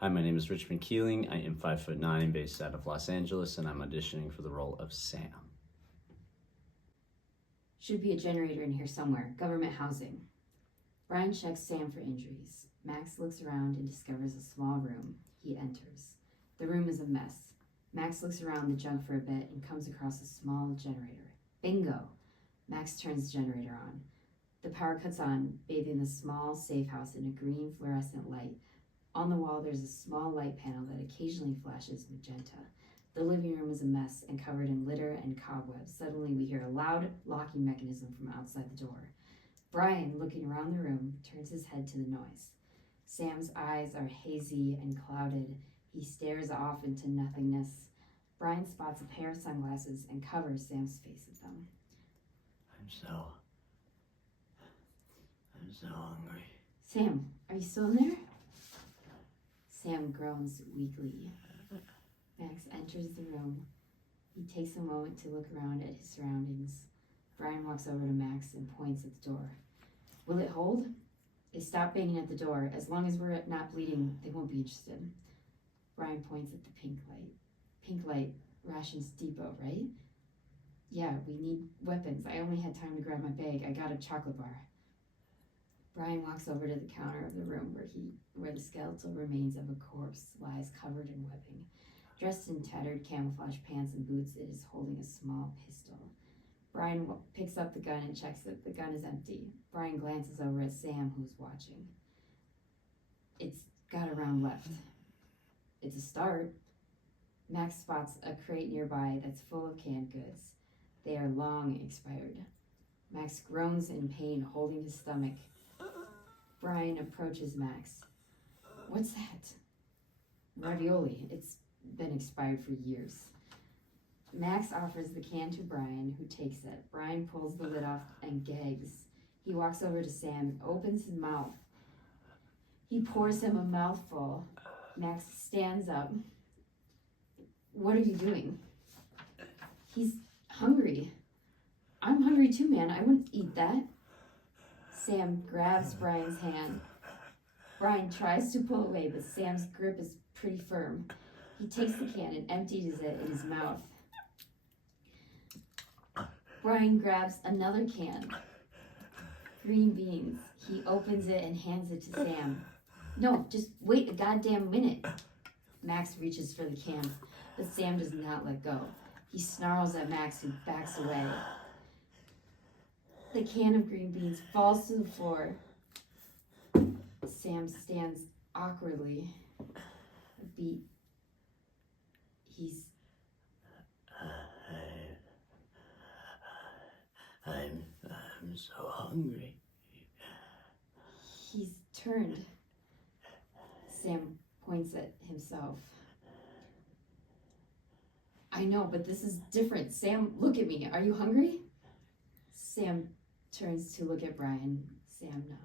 Hi, my name is Richmond Keeling. I am 5'9", based out of Los Angeles, and I'm auditioning for the role of Sam. Should be a generator in here somewhere. Government housing. Brian checks Sam for injuries. Max looks around and discovers a small room. He enters. The room is a mess. Max looks around the junk for a bit and comes across a small generator. Bingo! Max turns the generator on. The power cuts on, bathing the small safe house in a green fluorescent light. On the wall, there's a small light panel that occasionally flashes magenta. The living room is a mess and covered in litter and cobwebs. Suddenly, we hear a loud locking mechanism from outside the door. Brian, looking around the room, turns his head to the noise. Sam's eyes are hazy and clouded. He stares off into nothingness. Brian spots a pair of sunglasses and covers Sam's face with them. I'm so hungry. Sam, are you still in there? Sam groans weakly. Max enters the room. He takes a moment to look around at his surroundings. Brian walks over to Max and points at the door. Will it hold? They stop banging at the door. As long as we're not bleeding, they won't be interested. Brian points at the pink light. Pink light, Rations Depot, right? Yeah, we need weapons. I only had time to grab my bag. I got a chocolate bar. Brian walks over to the counter of the room where the skeletal remains of a corpse lies covered in webbing. Dressed in tattered camouflage pants and boots, it is holding a small pistol. Brian picks up the gun and checks that the gun is empty. Brian glances over at Sam, who's watching. It's got a round left. It's a start. Max spots a crate nearby that's full of canned goods. They are long expired. Max groans in pain, holding his stomach. Brian approaches Max. What's that? Ravioli. It's been expired for years. Max offers the can to Brian, who takes it. Brian pulls the lid off and gags. He walks over to Sam, opens his mouth. He pours him a mouthful. Max stands up. What are you doing? He's hungry. I'm hungry too, man. I wouldn't eat that. Sam grabs Brian's hand. Brian tries to pull away, but Sam's grip is pretty firm. He takes the can and empties it in his mouth. Brian grabs another can. Green beans. He opens it and hands it to Sam. No, just wait a goddamn minute. Max reaches for the can, but Sam does not let go. He snarls at Max, who backs away. The can of green beans falls to the floor. Sam stands awkwardly. A beat. I'm so hungry. He's turned. Sam points at himself. I know, but this is different. Sam, look at me. Are you hungry? Sam turns to look at Brian. Sam nods.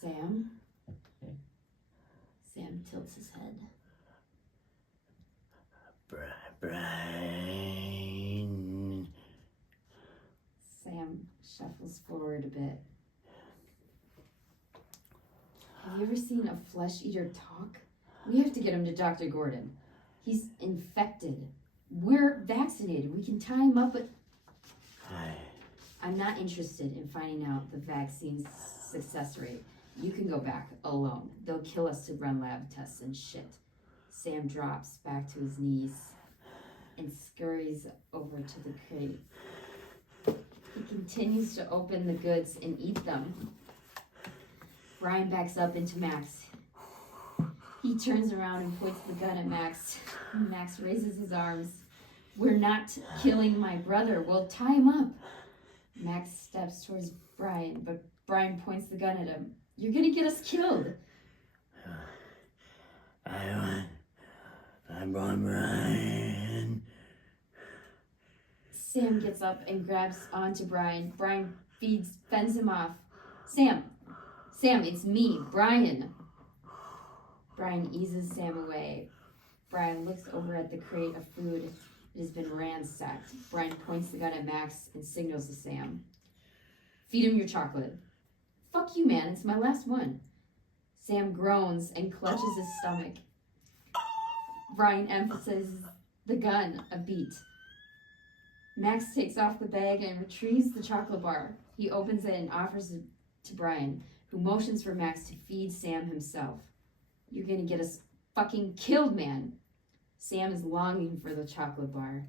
Sam? Sam tilts his head. Brian. Sam shuffles forward a bit. Have you ever seen a flesh eater talk? We have to get him to Dr. Gordon. He's infected. We're vaccinated. We can tie him up, but I'm not interested in finding out the vaccine's success rate. You can go back alone. They'll kill us to run lab tests and shit. Sam drops back to his knees and scurries over to the crate. He continues to open the goods and eat them. Brian backs up into Max. He turns around and points the gun at Max. Max raises his arms. We're not killing my brother. We'll tie him up. Max steps towards Brian, but Brian points the gun at him. You're gonna get us killed. I want Brian. Sam gets up and grabs onto Brian. Brian fends him off. Sam, it's me, Brian. Brian eases Sam away. Brian looks over at the crate of food that has been ransacked. Brian points the gun at Max and signals to Sam. Feed him your chocolate. Fuck you, man. It's my last one. Sam groans and clutches his stomach. Brian emphasizes the gun a beat. Max takes off the bag and retrieves the chocolate bar. He opens it and offers it to Brian, who motions for Max to feed Sam himself. You're gonna get us fucking killed, man. Sam is longing for the chocolate bar.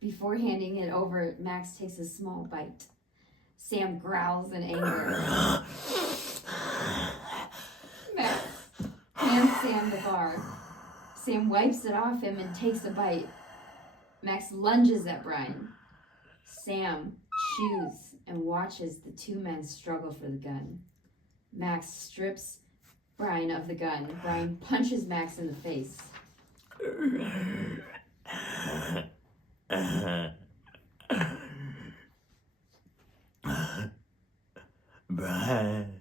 Before handing it over, Max takes a small bite. Sam growls in anger. Max hands Sam the bar. Sam wipes it off him and takes a bite. Max lunges at Brian. Sam chews and watches the two men struggle for the gun. Max strips Brian of the gun. Brian punches Max in the face. Brian.